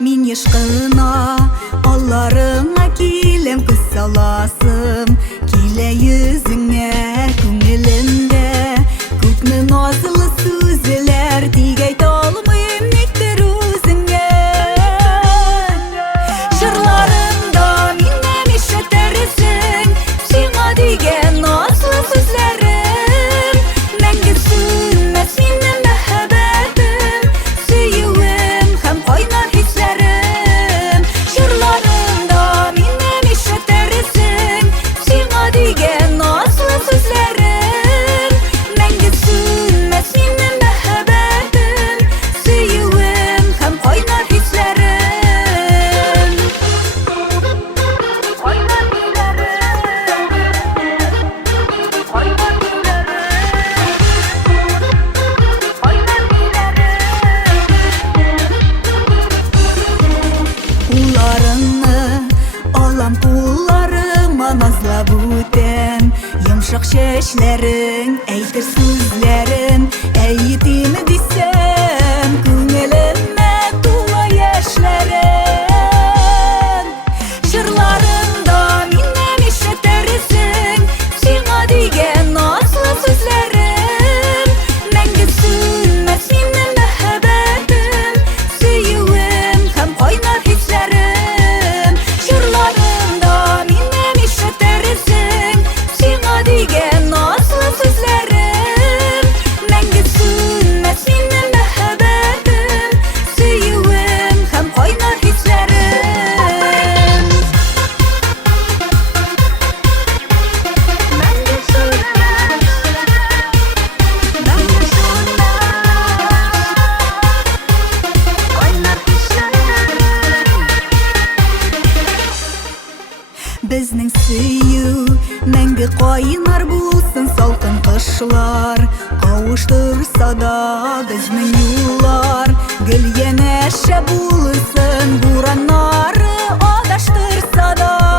Min yışkına allarına kilem kız salasım. Kile yüzüne küngelinde Kuknu nazlı sözler Tigayt olmayım niktir özüne. Şırlarımda minnem işetersin Şima digen nazlı sözlerim. Menge sönmez minnem mehabetim Süyüvüm hem kaynar hislerim. Şırlarımda minnem işetersin Şima digen nazlı sözlerim. Menge sönmez minnem mehabetim Süyüvüm hem kaynar hislerim. Kaynar Kullarını alam kullarıma nazlap ötem. Yumşak şeşlerin, eytir sözlerin Eğitim desem Küngelime tula yaşların. Şırlarımda minnem işetersin Şima digen nazlı sözlerim. Menge sönmez minnem mehabetim Süyüvüm hem kaynar hislerim. Şırlarımda minnem işetersin Şima digen nazlı sözlerim. Menge sönmez minnem mehabetim Süyüvüm hem kaynar hislerim. Menge sönmez, menge sönmez kaynar hislerim. Bizning süyü menge kaynar bulsun salkın kışlar. Kavuştursa da bizning yollar Gül yeneşe bulsun buranları adaştırsa da.